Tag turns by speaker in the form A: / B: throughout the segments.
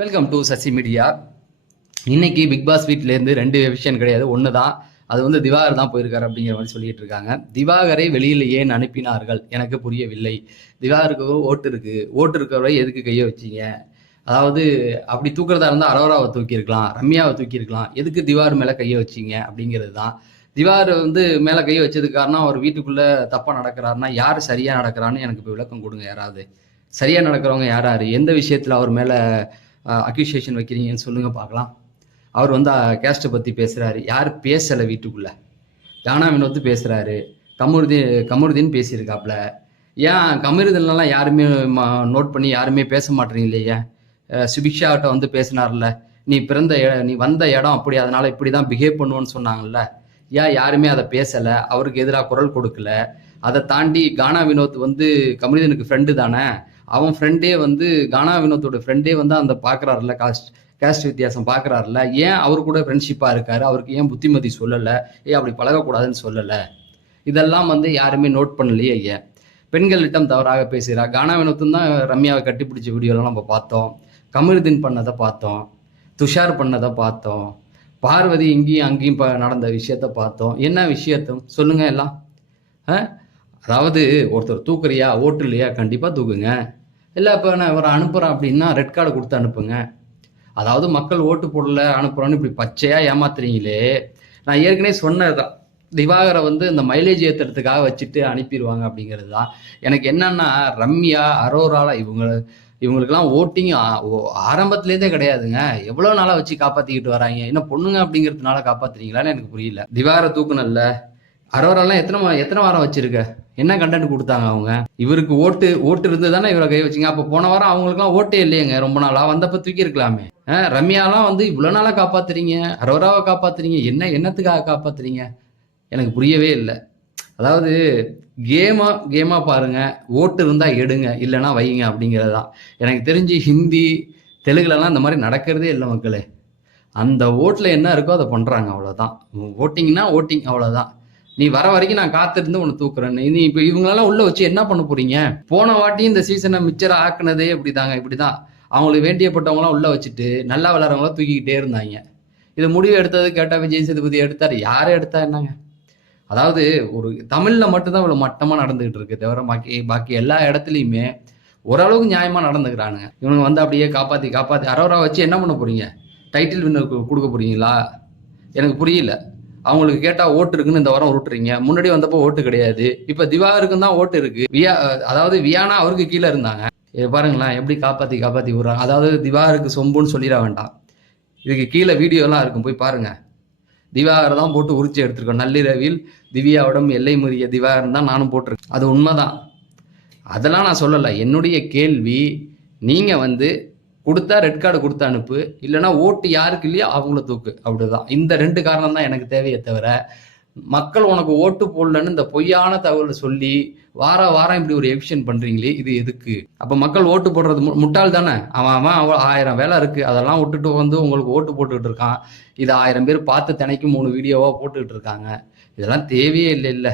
A: Welcome to Sasi media இன்னைக்கு big pass வீட்டிலேருந்து ரெண்டு விஷயம் கிடையாது. ஒன்று தான் அது வந்து திவாகர் தான் போயிருக்காரு அப்படிங்கிற மாதிரி சொல்லிட்டு இருக்காங்க. திவாகரை வெளியில் ஏன் அனுப்பினார்கள்? எனக்கு புரியவில்லை. திவாகருக்கு ஓட்டு இருக்கு. ஓட்டு இருக்கிறவரை எதுக்கு கையை வச்சீங்க? அதாவது அப்படி தூக்குறதா இருந்தால் அரோராவை தூக்கியிருக்கலாம் ரம்யாவை தூக்கியிருக்கலாம். எதுக்கு திவார் மேலே கையை வச்சீங்க? அப்படிங்கிறது தான் திவார் வந்து மேலே கையை வச்சதுக்கு காரணம் அவர் வீட்டுக்குள்ளே தப்பாக நடக்கிறாருன்னா யார் சரியாக நடக்கிறான்னு எனக்கு இப்போ விளக்கம் கொடுங்க யாராவது. சரியாக நடக்கிறவங்க யார் யார் எந்த விஷயத்தில் அவர் மேலே அக்யூசியேஷன் வைக்கிறீங்கன்னு சொல்லுங்கள் பார்க்கலாம். அவர் வந்து கேஸ்ட்டை பற்றி பேசுகிறாரு யார் பேசலை வீட்டுக்குள்ளே. தானா வினோத்து பேசுகிறாரு கமருதீன் கமருதீன் பேசியிருக்காப்புல. ஏன் கமருதன்லாம் யாருமே நோட் பண்ணி யாருமே பேச மாட்டீங்களே ஏன் சுபிக்ஷாட்ட வந்து பேசினார்ல. நீ பிறந்த நீ வந்த இடம் அப்படி அதனால இப்படி தான் பிஹேவ் பண்ணுவோன்னு சொன்னாங்கல்ல. ஏன் யாருமே அதை பேசலை? அவருக்கு எதிராக குரல் கொடுக்கல. அதை தாண்டி கானா வினோத் வந்து கமருதீனுக்கு ஃப்ரெண்டு தானே? அவன் ஃப்ரெண்டே வந்து கானா வினோத்தோட ஃப்ரெண்டே வந்து அந்த பார்க்குறாருல காஸ்ட் கேஸ்ட் வித்தியாசம் பார்க்குறாருல ஏன் அவர் கூட ஃப்ரெண்ட்ஷிப்பாக இருக்காரு? அவருக்கு ஏன் புத்திமதி சொல்லலை? ஏன் அப்படி பழகக்கூடாதுன்னு சொல்லலை? இதெல்லாம் வந்து யாருமே நோட் பண்ணலையே ஏன் பெண்களிடம் தவறாக பேசுகிறா. கானா வினோத்தும் தான் ரம்யாவை கட்டிப்பிடிச்ச வீடியோலாம் நம்ம பார்த்தோம். கமருதீன் பண்ணதை பார்த்தோம். துஷார் பண்ணதை பார்த்தோம். பார்வதி இங்கேயும் அங்கேயும் ப நடந்த விஷயத்த பார்த்தோம். என்ன விஷயத்தும் சொல்லுங்க எல்லாம். ஆ? அதாவது ஒருத்தர் தூக்குறியா? ஓட்டு இல்லையா கண்டிப்பாக தூக்குங்க. இல்லை இப்போ நான் இவரை அனுப்புகிறேன் அப்படின்னா ரெட் கார்டு கொடுத்து அனுப்புங்க. அதாவது மக்கள் ஓட்டு போடல அனுப்புகிறோன்னு இப்படி பச்சையாக ஏமாத்துறீங்களே. நான் ஏற்கனவே சொன்னதுதான். திவாகரை வந்து இந்த மைலேஜ் ஏற்றுறதுக்காக வச்சுட்டு அனுப்பிடுவாங்க அப்படிங்கிறது தான் எனக்கு என்னன்னா ரம்யா அரோராலா இவங்க இவங்களுக்கெல்லாம் ஓட்டிங் ஆரம்பத்துலேருந்தே கிடையாதுங்க. எவ்வளோ நாளாக வச்சு காப்பாற்றிக்கிட்டு வராங்க? என்ன பொண்ணுங்க அப்படிங்கிறதுனால காப்பாத்துறீங்களான்னு எனக்கு புரியல. திவாகரை தூக்குனல்ல. அரோராலாம் எத்தனை எத்தனை வாரம் வச்சிருக்க? என்ன கண்டென்ட் கொடுத்தாங்க அவங்க? இவருக்கு ஓட்டு ஓட்டு இருந்து தானே இவரை கை வச்சிங்க? அப்போ போன வாரம் அவங்களுக்குலாம் ஓட்டே இல்லையங்க. ரொம்ப நாளாக வந்தப்ப தூக்கி இருக்கலாமே. ரம்யாலாம் வந்து இவ்வளோ நாளாக காப்பாத்துறீங்க? அரோராவை காப்பாத்துறீங்க? என்ன என்னத்துக்காக காப்பாத்துறீங்க? எனக்கு புரியவே இல்லை. அதாவது கேமா கேமா பாருங்க. ஓட்டு இருந்தா எடுங்க. இல்லைன்னா வைங்க அப்படிங்கிறது தான் எனக்கு தெரிஞ்சு ஹிந்தி தெலுங்குலலாம் இந்த மாதிரி நடக்கிறதே இல்லை மக்களே. அந்த ஓட்டில் என்ன இருக்கோ அதை பண்ணுறாங்க அவ்வளோதான் ஓட்டிங்னா ஓட்டிங் அவ்வளோதான் நீ வர வரைக்கும் நான் காத்திருந்து உன்னை தூக்குறேன். நீ இப்போ இவங்களெல்லாம் உள்ள வச்சு என்ன பண்ண போறீங்க? போன வாட்டி இந்த சீசனை மிச்சரை ஆக்குனதே இப்படிதாங்க இப்படிதான். அவங்களுக்கு வேண்டியப்பட்டவங்களாம் உள்ள வச்சுட்டு நல்லா விளாட்றவங்கள தூக்கிக்கிட்டே இருந்தாங்க. இது முடிவு எடுத்தது கேட்டா விஜய் சேதுபதி எடுத்தார். யாரே எடுத்தா என்னங்க? அதாவது ஒரு தமிழில் மட்டும்தான் இவ்வளோ மட்டமாக நடந்துகிட்டு இருக்கு தவிர பாக்கி பாக்கி எல்லா இடத்துலையுமே ஓரளவுக்கு நியாயமாக நடந்துக்கிறானுங்க. இவனுங்க வந்து அப்படியே காப்பாற்றி காப்பாற்றி அரோரா வச்சு என்ன பண்ண போறீங்க? டைட்டில் வின்னர் கொடுக்க போறீங்களா? எனக்கு புரியல. அவங்களுக்கு கேட்டா ஓட்டு இருக்குன்னு இந்த வாரம் உருட்டுறீங்க. முன்னாடி வந்தப்போ ஓட்டு கிடையாது. இப்ப திவாகருக்கும் தான் ஓட்டு இருக்கு. வியா அதாவது வியானா அவருக்கு கீழே இருந்தாங்க. பாருங்களேன் எப்படி காப்பாத்தி காப்பாத்தி விடுறாங்க அதாவது திவாகருக்கு சொம்புன்னு சொல்லிட வேண்டாம். இதுக்கு கீழே வீடியோலாம் இருக்கும். போய் பாருங்க. திவாகரை தான் போட்டு உரிச்சு எடுத்திருக்கோம். நள்ளிரவில் திவ்யாவிடம் எல்லை முறிய திவாகரன் தான் நானும் போட்டிருக்கேன். அது உண்மைதான். அதெல்லாம் நான் சொல்லலை. என்னுடைய கேள்வி நீங்கள் வந்து கொடுத்தா ரெட் கார்டு கொடுத்து அனுப்பு. இல்லைன்னா ஓட்டு யாருக்கு இல்லையோ அவங்கள தூக்கு. அப்படிதான். இந்த ரெண்டு காரணம் தான் எனக்கு தேவையே தவிர மக்கள் உனக்கு ஓட்டு போடலன்னு இந்த பொய்யான தகவலை சொல்லி வார வாரம் இப்படி ஒரு எவிஷன் பண்றீங்களே இது எதுக்கு? அப்ப மக்கள் ஓட்டு போடுறது மு- முட்டாள் தானே? அவன் அவன் அவன் ஆயிரம் வேலை இருக்கு. அதெல்லாம் விட்டுட்டு வந்து உங்களுக்கு ஓட்டு போட்டுக்கிட்டு இருக்கான். இது ஆயிரம் பேர் பார்த்து தினைக்கும் மூணு வீடியோவா போட்டுக்கிட்டு இருக்காங்க. இதெல்லாம் தேவையே இல்லை இல்லை.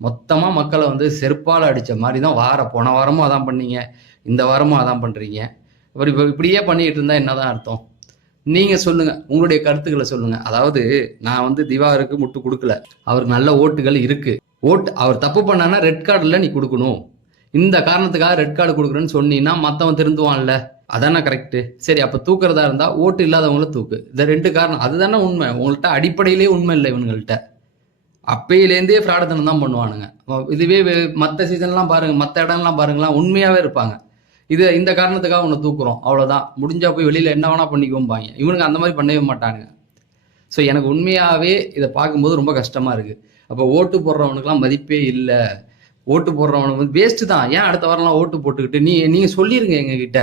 A: மொத்தமா மக்களை வந்து செருப்பால் அடிச்ச மாதிரி தான் வார போன வாரமும் அதான் பண்ணீங்க. இந்த வாரமும் அதான் பண்றீங்க. அப்புறம் இப்போ இப்படியே பண்ணிட்டு இருந்தா என்னதான் அர்த்தம்? நீங்க சொல்லுங்க. உங்களுடைய கருத்துக்களை சொல்லுங்க. அதாவது நான் வந்து திவாருக்கு முட்டு கொடுக்கல. அவருக்கு நல்ல ஓட்டுகள் இருக்கு. ஓட்டு அவர் தப்பு பண்ணானா ரெட் கார்டில் நீ கொடுக்கணும். இந்த காரணத்துக்காக ரெட் கார்டு கொடுக்குறேன்னு சொன்னீங்கன்னா மற்றவன் திருந்துவான்ல. அதானே கரெக்டு சரி அப்போ தூக்குறதா இருந்தால் ஓட்டு இல்லாதவங்கள தூக்கு. இந்த ரெண்டு காரணம். அதுதானே உண்மை. உங்கள்கிட்ட அடிப்படையிலே உண்மை இல்லை இவங்கள்ட்ட. அப்பையிலேருந்தே ஃப்ராடத்தனம் தான் பண்ணுவானுங்க. இதுவே மற்ற சீசன்லாம் பாருங்கள் மற்ற இடம்லாம் பாருங்களா உண்மையாகவே இருப்பாங்க. இது இந்த காரணத்துக்காக உன்னை தூக்குறோம். அவ்வளோதான் முடிஞ்சா போய் வெளியில் என்ன வேணா பண்ணிக்குவோம்பாங்க. இவனுங்க அந்த மாதிரி பண்ணவே மாட்டானுங்க. ஸோ எனக்கு உண்மையாகவே இதை பார்க்கும்போது ரொம்ப கஷ்டமாக இருக்குது அப்போ ஓட்டு போடுறவனுக்குலாம் மதிப்பே இல்லை. ஓட்டு போடுறவனுக்கு வந்து வேஸ்ட்டு தான். ஏன் அடுத்த வாரம்லாம் ஓட்டு போட்டுக்கிட்டு? நீ நீங்கள் சொல்லிடுங்க எங்ககிட்ட.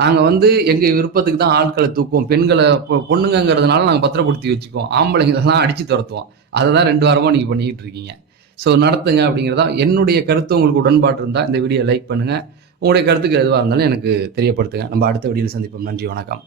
A: நாங்கள் வந்து எங்கள் விருப்பத்துக்கு தான் ஆட்களை தூக்குவோம். பெண்களை பொண்ணுங்கிறதுனால பொண்ணுங்கங்கிறதுனால நாங்கள் பத்திரப்படுத்தி வச்சுக்குவோம். ஆம்பளைங்களெல்லாம் அடித்து துரத்துவோம். அதை தான் ரெண்டு வாரமாக நீங்கள் பண்ணிக்கிட்டு இருக்கீங்க. ஸோ நடத்துங்க அப்படிங்கிறதா என்னுடைய கருத்து. உங்களுக்கு உடன்பாடு இருந்தால் இந்த வீடியோ லைக் பண்ணுங்கள் உங்களுடைய கருத்துக்கு எதுவாக இருந்தாலும் எனக்கு தெரியப்படுத்துங்க. நம்ம அடுத்த வீடியோவில் சந்திப்போம். நன்றி வணக்கம்.